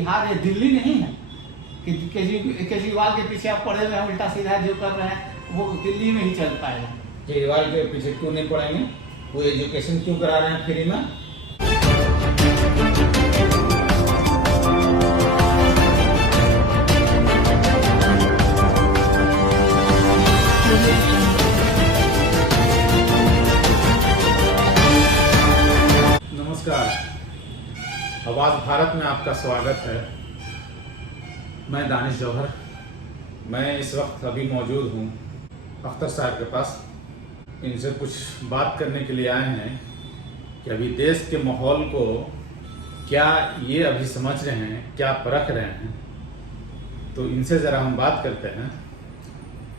बिहार या दिल्ली नहीं है कि केजरीवाल के पीछे आप पड़े हुए हैं, उल्टा सीधा जो कर रहे हैं वो दिल्ली में ही चल पाएगा। केजरीवाल के पीछे क्यों नहीं पड़ेंगे? वो एजुकेशन क्यों करा रहे हैं फ्री में? नमस्कार, आवाज भारत में आपका स्वागत है। मैं दानिश जौहर। मैं इस वक्त अभी मौजूद हूँ अख्तर साहब के पास। इनसे कुछ बात करने के लिए आए हैं कि अभी देश के माहौल को क्या ये अभी समझ रहे हैं, क्या परख रहे हैं, तो इनसे ज़रा हम बात करते हैं।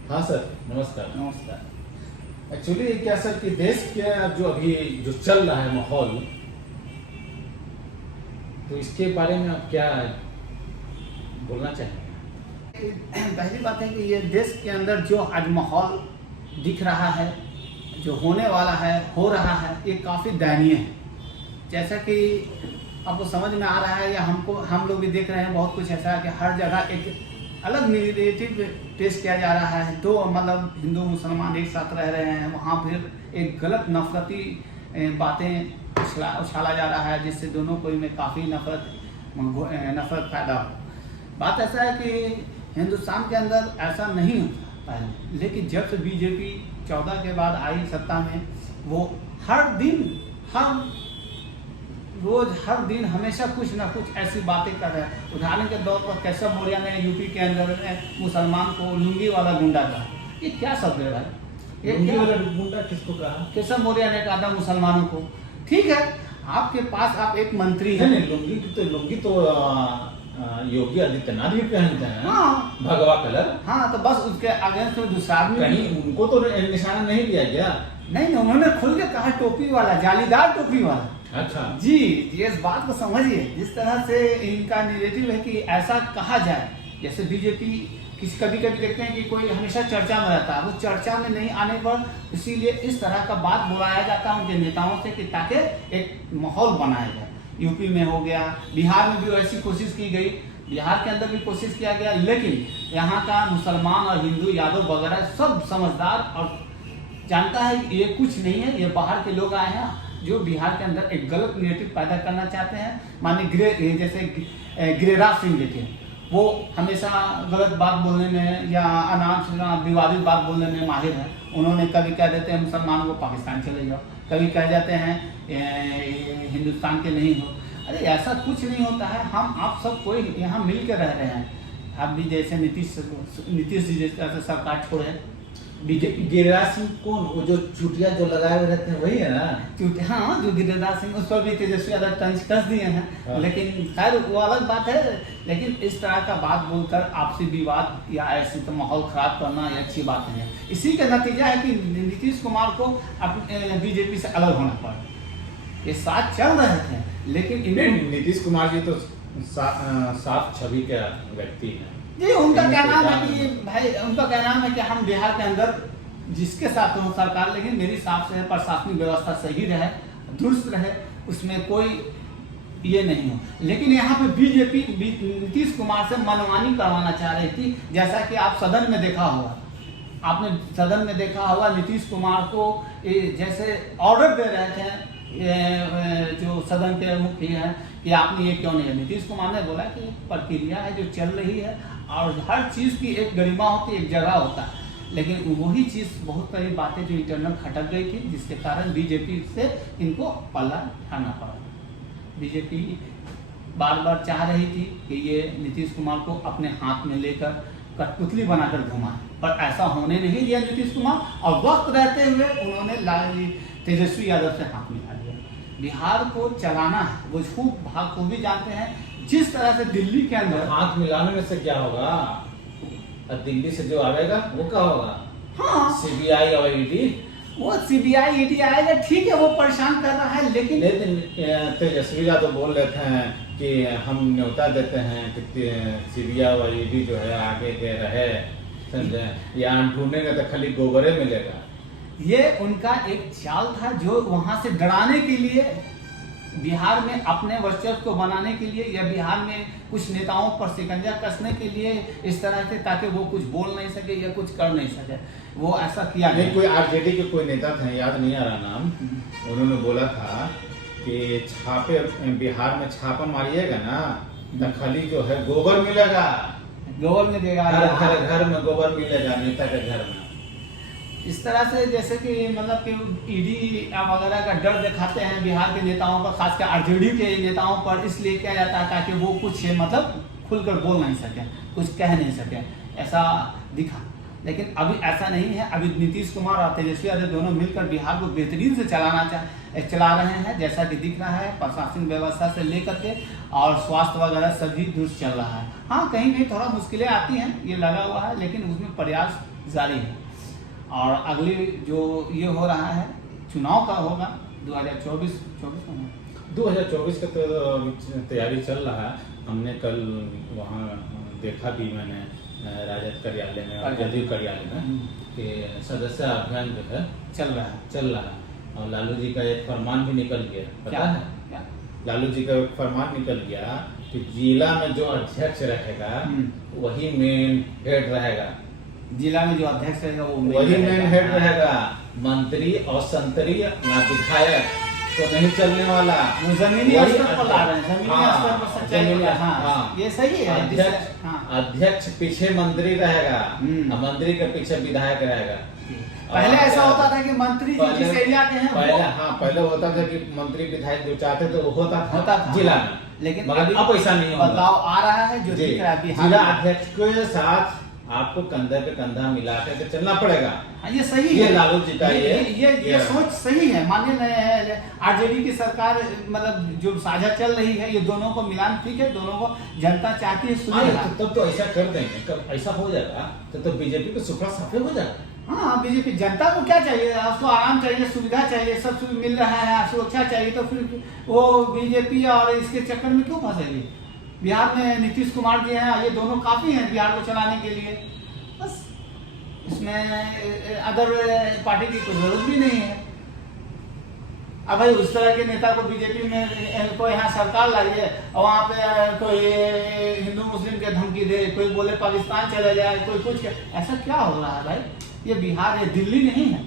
हाँ सर, नमस्कार। नमस्कार। एक्चुअली क्या सर कि देश के जो अभी जो चल रहा है माहौल, तो इसके बारे में आप क्या बोलना चाहेंगे? पहली बात है कि ये देश के अंदर जो आज माहौल दिख रहा है, जो होने वाला है, हो रहा है, ये काफ़ी दयनीय है। जैसा कि आपको समझ में आ रहा है या हम लोग भी देख रहे हैं, बहुत कुछ ऐसा है कि हर जगह एक अलग नेगेटिव पेश किया जा रहा है। तो मतलब हिंदू मुसलमान एक साथ रह रहे हैं, वहाँ फिर एक गलत नफरती बातें उछाला जा रहा है, जिससे दोनों को में काफ़ी नफरत पैदा हो। बात ऐसा है कि हिंदुस्तान के अंदर ऐसा नहीं होता पहले, लेकिन जब से बीजेपी 14 के बाद आई सत्ता में, वो हर दिन हर दिन हमेशा कुछ ना कुछ ऐसी बातें कर रहे हैं। उदाहरण के तौर पर केशव मौर्य ने यूपी के अंदर मुसलमान को लुंगी वाला गुंडा कहा। ये क्या शब्द है भाई? ये लुंगी वाला गुंडा किसको कहा? केशव मौर्य ने कहा था मुसलमानों को। ठीक है, आपके पास आप एक मंत्री है। लुंगी तो योगी आदित्यनाथ भी पहनते हैं। हाँ, भगवा कलर। हाँ, तो बस उसके आगे से दूसरा आदमी कहीं उनको तो निशाना नहीं दिया गया। नहीं, उन्होंने खुल के कहा टोपी वाला, जालीदार टोपी वाला। अच्छा जी, इस बात को समझिए। जिस तरह से इनका नेगेटिव है कि ऐसा कहा जाए, जैसे बीजेपी कभी कभी देखते हैं कि कोई हमेशा चर्चा में रहता है, वो चर्चा में नहीं आने पर इसीलिए इस तरह का बात बुलाया जाता है उनके नेताओं से कि ताकि एक माहौल बनाया जाए। यूपी में हो गया, बिहार में भी वैसी कोशिश की गई, बिहार के अंदर भी कोशिश किया गया, लेकिन यहाँ का मुसलमान और हिंदू, यादव वगैरह सब समझदार और जानता है कि ये कुछ नहीं है, ये बाहर के लोग आए हैं जो बिहार के अंदर एक गलत नेगेटिव पैदा करना चाहते हैं। माननीय जैसे गिरिराज सिंह देखिए, वो हमेशा गलत बात बोलने में या विवादित बात बोलने में माहिर है। उन्होंने कभी कह देते हैं मुसलमानों को पाकिस्तान चले जाओ, कभी कह जाते हैं हिंदुस्तान के नहीं हो। अरे ऐसा कुछ नहीं होता है। हम आप सब कोई यहाँ मिल के रह रहे हैं। आप भी जैसे नीतीश जी जैसे सरकार छोड़े, बीजेपी। गिरिराज सिंह कौन? वो जो चुटिया जो लगाए हुए रहते हैं वही है ना? हाँ, जो गिरिराज सिंह, उस पर भी तेजस्वी यादव कस दिए हैं। हाँ। लेकिन खैर वो अलग बात है। लेकिन इस तरह का बात बोलकर आपसी विवाद या ऐसे तो माहौल खराब करना ये अच्छी बात नहीं है। इसी का नतीजा है कि नीतीश कुमार को बीजेपी से अलग होना पड़ा। ये साथ चल रहे थे, लेकिन इन्हें नीतीश कुमार जी तो साफ छवि के व्यक्ति हैं। जी, उनका क्या नाम है कि भाई, उनका क्या नाम है कि हम बिहार के अंदर जिसके साथ हो सरकार, लेकिन मेरी हिसाब से प्रशासनिक व्यवस्था सही रहे, दुरुस्त रहे, उसमें कोई ये नहीं हो। लेकिन यहाँ पे बीजेपी नीतीश कुमार से मनमानी करवाना चाह रही थी। जैसा कि आप सदन में देखा होगा, आपने सदन में देखा होगा नीतीश कुमार को जैसे ऑर्डर दे रहे थे जो सदन के मुख्य हैं कि आपने ये क्यों नहीं है। नीतीश कुमार ने बोला कि प्रक्रिया है जो चल रही है और हर चीज़ की एक गरिमा होती है, एक जगह होता है। लेकिन वही चीज़, बहुत सारी बातें जो इंटरनल खटक गई थी, जिसके कारण बीजेपी से इनको पल्ला खाना पड़ा। बीजेपी बार बार चाह रही थी कि ये नीतीश कुमार को अपने हाथ में लेकर कठपुतली बनाकर घुमाए, पर ऐसा होने नहीं दिया नीतीश कुमार। और वक्त रहते हुए उन्होंने तेजस्वी यादव से हाथ मिला दिया। बिहार को चलाना है, वो खूब भी जानते हैं। जिस तरह से दिल्ली के अंदर हाथ मिलाने में से क्या होगा? दिल्ली से जो आएगा वो क्या होगा? हाँ, सीबीआई और ईडी। वो सीबीआई ईडी आएगा, ठीक है, वो परेशान कर रहा है। लेकिन तेजस्वी यादव बोल रहे हैं कि हम न्योता देते हैं कि सीबीआई और ईडी जो है आगे के रहे, समझे? यहाँ ढूंढेंगे तो खाली गोबरे मिलेगा। ये उनका एक चाल था जो वहां से डराने के लिए बिहार में अपने वर्चस्व को बनाने के लिए या बिहार में कुछ नेताओं पर शिकंजा कसने के लिए इस तरह से, ताकि वो कुछ बोल नहीं सके या कुछ कर नहीं सके, वो ऐसा किया नहीं। कोई आरजेडी के कोई नेता थे, याद नहीं आ रहा नाम, उन्होंने बोला था कि छापे बिहार में छापा मारिएगा ना तो खाली जो है गोबर मिलेगा, गोबर में देगा, घर में गोबर मिलेगा नेता के घर में। इस तरह से जैसे कि मतलब कि ईडी वगैरह का डर दिखाते हैं बिहार के नेताओं पर, खासकर आरजेडी के नेताओं पर, इसलिए किया जाता है ताकि वो कुछ मतलब खुलकर बोल नहीं सके, कुछ कह नहीं सके, ऐसा दिखा। लेकिन अभी ऐसा नहीं है। अभी नीतीश कुमार और तेजस्वी यादव दोनों मिलकर बिहार को बेहतरीन से चला रहे हैं, जैसा कि दिख रहा है, प्रशासन व्यवस्था से लेकर के और स्वास्थ्य वगैरह सभी दुरुस्त चल रहा है। हाँ, कहीं कहीं थोड़ा मुश्किलें आती हैं, ये लगा हुआ है, लेकिन उसमें प्रयास जारी है। और अगली जो ये हो रहा है चुनाव का होगा 2024 2024 का तो तैयारी चल रहा है। हमने कल वहाँ देखा भी मैंने राजद कार्यालय में और जदयू कार्यालय में कि सदस्य अभियान जो है चल रहा है और लालू जी का एक फरमान भी निकल गया, पता है क्या? लालू जी का एक फरमान निकल गया कि जिला में जो अध्यक्ष रहेगा वही मेन हेड रहेगा। जिला में जो अध्यक्ष रहेगा वही मेन हेड रहेगा। मंत्री और संतरी ना विधायक तो नहीं चलने वाला, वो जमीनी स्तर पर ला रहे हैं, जमीनी स्तर पर सच्चाई। हाँ, ये सही है। अध्यक्ष पीछे मंत्री रहेगा और मंत्री के पीछे विधायक रहेगा। पहले ऐसा होता था कि मंत्री जिस एरिया के हैं पहले होता था कि मंत्री विधायक जो चाहते थे वो होता था जिला में, लेकिन अब ऐसा नहीं होगा। बदलाव आ रहा है जो दिख रहा है। जिला अध्यक्ष के साथ आपको कंधा पे कंधा मिला के चलना पड़ेगा। ये सही है। लालू जी का ये सोच सही है। मानिए आरजेडी की सरकार मतलब जो साझा चल रही है, ये दोनों को मिलान ठीक है, दोनों को जनता चाहती है सुनेगा। तब तो ऐसा कर देंगे, कब ऐसा हो जाएगा तो बीजेपी को सुखड़ा साफे हो जाएगा। हाँ, बीजेपी जनता को क्या चाहिए? उसको आराम चाहिए, सुविधा चाहिए, सब मिल रहा है, सुरक्षा चाहिए, तो फिर वो बीजेपी और इसके चक्कर में क्यों फंसेगी? बिहार में नीतीश कुमार जी हैं, ये दोनों काफी हैं बिहार को चलाने के लिए। बस इसमें अदर पार्टी की कोई जरूरत भी नहीं है। अब भाई उस तरह के नेता को बीजेपी में कोई यहाँ सरकार लाइए और वहाँ पे कोई हिंदू मुस्लिम के धमकी दे, कोई बोले पाकिस्तान चले जाए, कोई कुछ, ऐसा क्या हो रहा है भाई? ये बिहार, ये दिल्ली नहीं है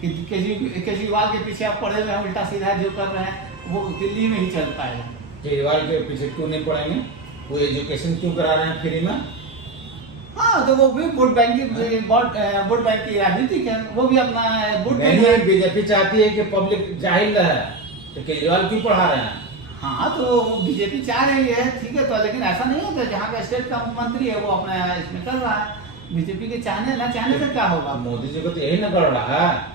कि केजरीवाल के पीछे आप पड़े हुए हैं, उल्टा सीधा जो कर रहे हैं वो दिल्ली में ही चल पाएगा। केजरीवाल के पीछे क्यों नहीं पड़ेंगे? वो एजुकेशन क्यों करा रहे हैं फ्री में? हाँ, तो वो भी वोट बैंक की राजनीति है, वो भी अपना वोट बैंक। बीजेपी चाहती है कि पब्लिक जाहिल रहे, तो केजरीवाल क्यों पढ़ा रहे हैं? हाँ, तो बीजेपी चाह रही है, ठीक है, तो लेकिन ऐसा नहीं होता। जहाँ का स्टेट का मुख्यमंत्री है वो अपना इसमें कर रहा है। बीजेपी के चाहने ना चाहने से क्या होगा? मोदी जी को तो यही न कर रहा है।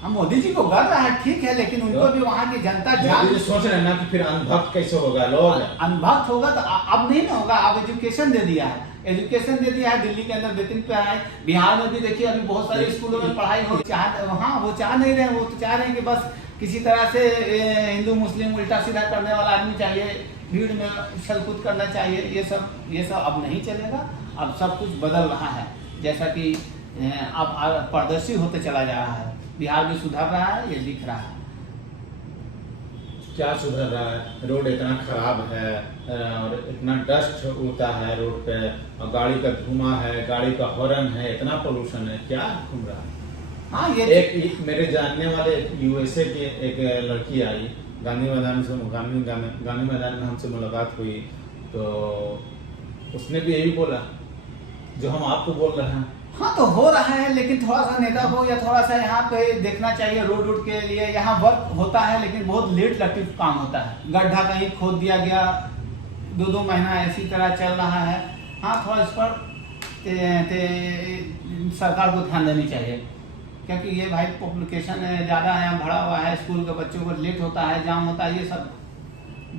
हाँ, मोदी जी को कर रहा है, ठीक है, लेकिन उनको भी वहाँ की जनता सोच रहे हैं ना कि फिर अनुभक्त कैसे होगा? लोग अनुभक्त होगा तो अब नहीं ना होगा। अब एजुकेशन दे दिया है, दिल्ली के अंदर बेहतरीन पढ़ाई। बिहार में भी देखिए अभी बहुत सारे स्कूलों में पढ़ाई हो। हाँ, वो चाह नहीं रहे, वो तो चाह रहे हैं कि बस किसी तरह से हिंदू मुस्लिम उल्टा सीधा करने वाला आदमी चाहिए, भीड़ में उछल कूद करना चाहिए। ये सब अब नहीं चलेगा। अब सब कुछ बदल रहा है, जैसा कि अब पारदर्शी होते चला जा रहा है। बिहार भी सुधर रहा है, ये दिख रहा है। क्या सुधर रहा है? रोड इतना खराब है और इतना डस्ट उड़ता है रोड पे, और गाड़ी का धुआं है, गाड़ी का हॉर्न है, इतना पोल्यूशन है, क्या घूम रहा है? हाँ, ये एक मेरे जानने वाले यूएसए की एक लड़की आई, गांधी मैदान में हमसे मुलाकात हुई, तो उसने भी यही बोला जो हम आपको बोल रहे हैं। हाँ, तो हो रहा है, लेकिन थोड़ा सा नेता को या थोड़ा सा यहाँ पे देखना चाहिए। रोड के लिए यहाँ वर्क होता है, लेकिन बहुत लेट लतीफ काम होता है। गड्ढा कहीं खोद दिया गया, 2 महीना इसी तरह चल रहा है। हाँ, थोड़ा इस पर सरकार को ध्यान देनी चाहिए, क्योंकि ये भाई पॉपुलेशन ज़्यादा है, भरा हुआ है, स्कूल के बच्चों को लेट होता है, जाम होता है। ये सब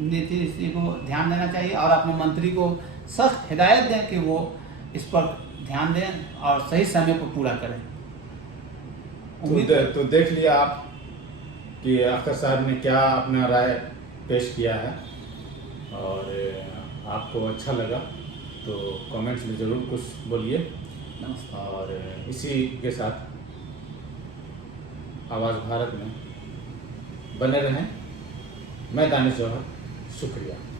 नीति को ध्यान देना चाहिए और अपने मंत्री को सख्त हिदायत दें कि वो इस पर ध्यान दें और सही समय पर पूरा करें। तो देख लिया आप कि अख्तर साहब ने क्या अपना राय पेश किया है, और आपको अच्छा लगा तो कमेंट्स में ज़रूर कुछ बोलिए। और इसी के साथ आवाज़ भारत में बने रहें। मैं दानिश जौहर, शुक्रिया।